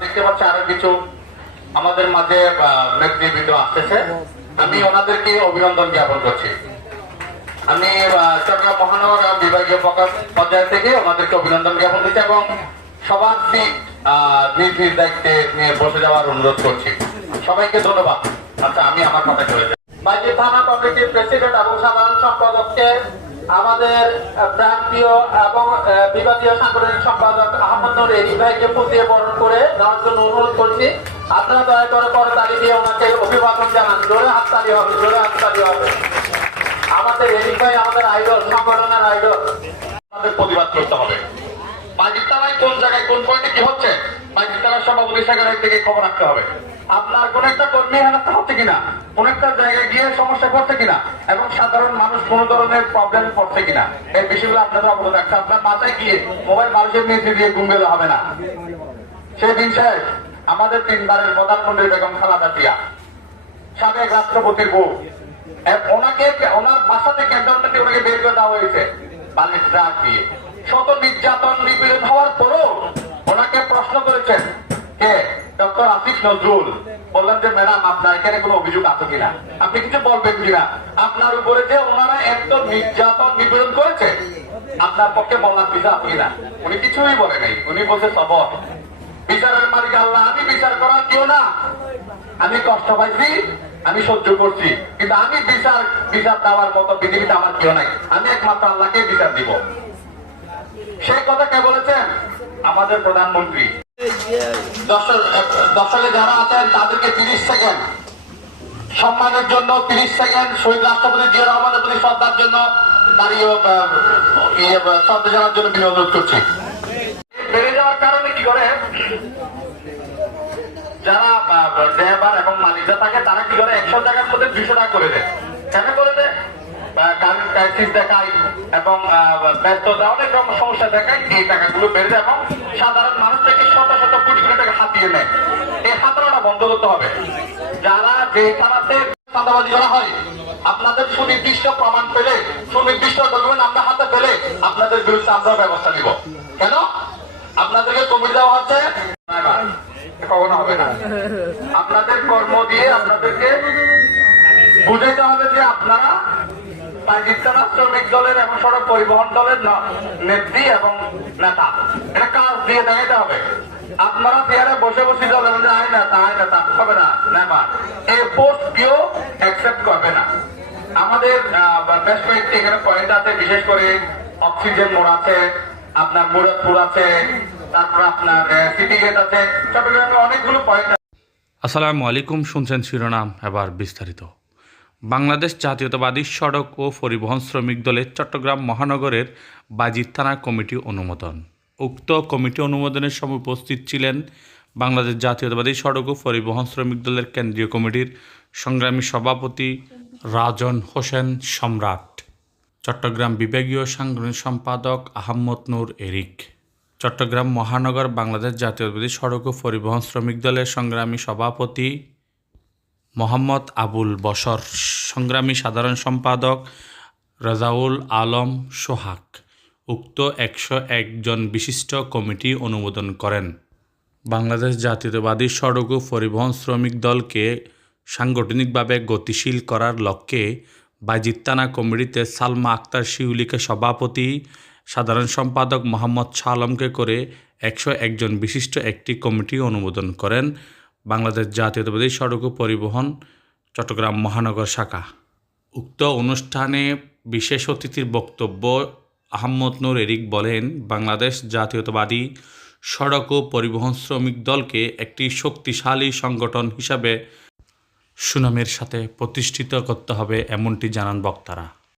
দেখতে পাচ্ছি আরো কিছু আমাদের মাঝে নেতৃবৃন্দ আসতেছে। আমি ওনাদেরকে অভিনন্দন জ্ঞাপন করছি। আমি চট্টগ্রাম মহানগর বিভাগীয় পর্যায় থেকে ওনাদেরকে অভিনন্দন জ্ঞাপন করছি এবং সবার সিট নিজ নিজ দায়িত্বে নিয়ে বসে যাওয়ার অনুরোধ করছি। সবাইকে ধন্যবাদ। আচ্ছা, আমি আমার কথা চলে যাই। বাইজিদ থানা কমিটির প্রেসিডেন্ট এবং সাধারণ সম্পাদককে আমাদের প্রান্তীয় এবং বিভাগীয় সাংগঠনিক সম্পাদক আহমদ নূর এরিক ভাইকে ফুল দিয়ে বরণ করে দেওয়ার জন্য অনুরোধ করছি। আপনারা দয়া করে করতালি দিয়ে ওনাকে অভিবাদন জানান। জোরে হাততালি হবে, জোরে হাততালি হবে। আমাদের এরিক ভাই আমাদের আইডল, সংগঠনের আইডল। আমাদের প্রতিবাদ করতে হবে। বাইজিদ থানায় কোন জায়গায় কোন পয়েন্টে কি হচ্ছে বাইজিদ থানার সভাপতি সেক্রেটারি থেকে খবর রাখতে হবে। আপনার কোন একটা কর্মী হেনস্থা হচ্ছে কিনা, কোন একটা জায়গায় গিয়ে সমস্যা করছে কিনা এবং সাধারণ মানুষ কোন ধরনের প্রবলেম পড়ছে কিনা, এই বিষয়গুলো আপনাদের অবগত রাখছে। আপনার মাথায় গিয়ে মোবাইল মানুষের নিচে দিয়ে ঘুম গেলে হবে না। সেই দিন শেষ। আমাদের 3 বারের প্রধানমন্ত্রী বেগম খালেদা জিয়া, সাবেক রাষ্ট্রপতির বউ, ওনাকে ওনার বাসা থেকে ক্যান্টনমেন্টে ওনাকে বের করে দেওয়া হয়েছে বালিশ ট্রাক দিয়ে। শত নির্যাতন নিপীড়ন হওয়ার পরও ওনাকে প্রশ্ন করেছেন কে? ডক্টর আসিফ নজরুল। বললেন যে ম্যাডাম, আপনার এখানে কোনো অভিযোগ আছে কিনা, আপনি কিছু বলবেন কিনা, আপনার উপরে যে ওনারা এত নির্যাতন নিপীড়ন করেছে আপনার পক্ষে বলার বিচার আছে কিনা? উনি কিছুই বলে নাই। উনি বলছে সবর, বিচারের মালিক আল্লাহ, আমি বিচার করার কেউ না। আমি কষ্ট পাইছি, আমি সহ্য করছি, কিন্তু আমি বিচার দেওয়ার মতো পৃথিবীতে আমার কেউ নাই। আমি একমাত্র আল্লাহকে বিচার দিব। সেই কথা কে বলেছেন? আমাদের প্রধানমন্ত্রী। দর্শকে যারা আছেন তাদেরকে 30 সেকেন্ড সম্মানের জন্য, 30 সেকেন্ড শহীদ রাষ্ট্রপতি জিয়া রহমানের প্রতি শ্রদ্ধার জন্য দাঁড়িয়ে শ্রদ্ধা জানার জন্য অনুরোধ করছি। বেড়ে যাওয়ার কারণে কি করে যারা ড্রাইভার এবং মালিকরা থাকে তারা কি করে 100 টাকার মধ্যে 200 টাকা করে দেয়। কেন করে দেয়? গাড়ির ক্রাইসিস দেখায় এবং ব্যস্ততা অনেক রকম সমস্যা দেখায়। এই টাকাগুলো বেড়ে যায় এবং সাধারণ মানুষ থেকে শত শত কোটি কোটি টাকা হাতিয়ে নেয়। এই হাতড়াটা বন্ধ করতে হবে। যারা যে থানাতে চাঁদাবাজি করা হয়, আপনাদের সুনির্দিষ্ট প্রমাণ পেলে, সুনির্দিষ্ট ডকুমেন্ট আমরা হাতে পেলে আপনাদের বিরুদ্ধে আমরা ব্যবস্থা নিব। কেন? আপনাদেরকে কমিটি দেওয়া হচ্ছে, কখনো হবে না। আপনাদের কর্ম দিয়ে আপনাদেরকে বুঝাইতে হবে যে আপনারা বাইজিদ থানা শ্রমিক দলের এবং সড়ক পরিবহন দলের নেত্রী এবং নেতা। এটা কাজ দিয়ে দেখাইতে হবে। আপনারা চেয়ারে বসে বসে দলের মধ্যে আয় না তা হবে না। নেবার এই পোস্ট কেউ অ্যাকসেপ্ট করবে না। আমাদের বেশ কয়েকটি এখানে পয়েন্ট আছে, বিশেষ করে অক্সিজেন মোড় আছে, আপনার মুরাদপুর আছে, তারপর আপনার সিটি গেট আছে, চট্টগ্রামে অনেকগুলো পয়েন্ট আছে। আসসালামু আলাইকুম। শুনছেন শিরোনাম, এবার বিস্তারিত। বাংলাদেশ জাতীয়তাবাদী সড়ক ও পরিবহন শ্রমিক দলের চট্টগ্রাম মহানগরের বাইজিদ থানা কমিটি অনুমোদন। উক্ত কমিটি অনুমোদনের সময় উপস্থিত ছিলেন বাংলাদেশ জাতীয়তাবাদী সড়ক ও পরিবহন শ্রমিক দলের কেন্দ্রীয় কমিটির সংগ্রামী সভাপতি রাজন হোসেন সম্রাট, চট্টগ্রাম বিভাগীয় সাংগঠনিক সম্পাদক আহমদ নূর এরিক, চট্টগ্রাম মহানগর বাংলাদেশ জাতীয়তাবাদী সড়ক ও পরিবহন শ্রমিক দলের সংগ্রামী সভাপতি মোহাম্মদ আবুল বশর, সংগ্রামী সাধারণ সম্পাদক রাজাউল আলম সোহাগ। উক্ত 101 জন বিশিষ্ট কমিটি অনুমোদন করেন। বাংলাদেশ জাতীয়তাবাদী সড়ক ও পরিবহন শ্রমিক দলকে সাংগঠনিকভাবে গতিশীল করার লক্ষ্যে বাইজিদ থানা কমিটিতে সালমা আক্তার শিউলিকে সভাপতি, সাধারণ সম্পাদক মোহাম্মদ শাহ আলমকে করে 101 জন বিশিষ্ট একটি কমিটি অনুমোদন করেন বাংলাদেশ জাতীয়তাবাদী সড়ক ও পরিবহন চট্টগ্রাম মহানগর শাখা। উক্ত অনুষ্ঠানে বিশেষ অতিথির বক্তব্য আহমদ নূর এরিক বলেন, বাংলাদেশ জাতীয়তাবাদী সড়ক ও পরিবহন শ্রমিক দলকে একটি শক্তিশালী সংগঠন হিসাবে সুনামের সাথে প্রতিষ্ঠিত করতে হবে, এমনটি জানান বক্তারা।